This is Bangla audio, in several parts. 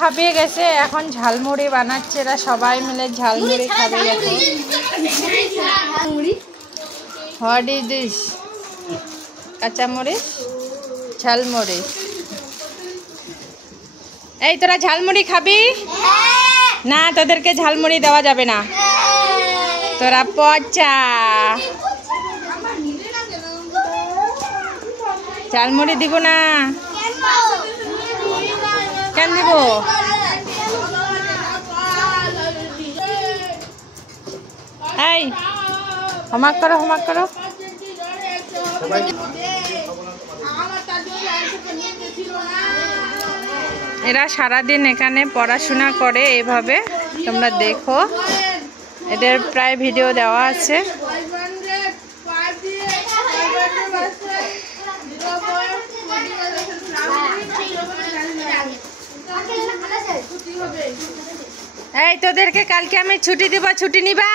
হাঁপিয়ে গেছে, এখন ঝালমুড়ি বানাচ্ছে এরা সবাই মিলে ঝালমুড়ি খাবে এখন। What is this? কাঁচামরিচ, ঝালমুড়ি। এই তোরা ঝালমুড়ি খাবি না? তোদেরকে ঝালমুড়ি দেওয়া যাবে না, তোরা পচা। ঝালমুড়ি দিব না কেন দিব? এই হোমওয়ার্ক করো, হোমওয়ার্ক করো। এরা সারাদিন এখানে পড়াশোনা করে এভাবে, তোমরা দেখো, এদের প্রায় ভিডিও দেওয়া আছে। এই তোদেরকে কালকে আমি ছুটি দিব, ছুটি নিবা?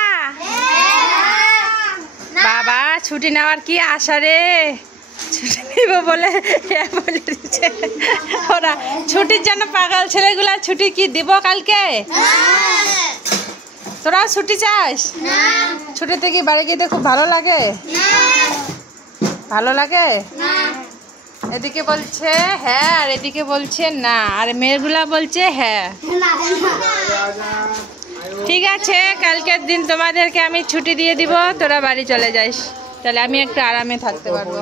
বাবা ছুটি নেওয়ার কি আশা রে, ছুটি নিব বলে বলে দিচ্ছে ওরা। ছুটির জন্য পাগল ছেলেগুলা, ছুটি কি দিব কালকে? তোরাও ছুটি চাস? ছুটিতে কি বাড়ি গিয়ে খুব ভালো লাগে? ভালো লাগে? এদিকে বলছে হ্যাঁ আর এদিকে বলছে না, আর মেয়েগুলা বলছে হ্যাঁ। ঠিক আছে, কালকের দিন তোমাদেরকে আমি ছুটি দিয়ে দিব, তোরা বাড়ি চলে যাস, তাহলে আমি একটু আরামে থাকতে পারবো।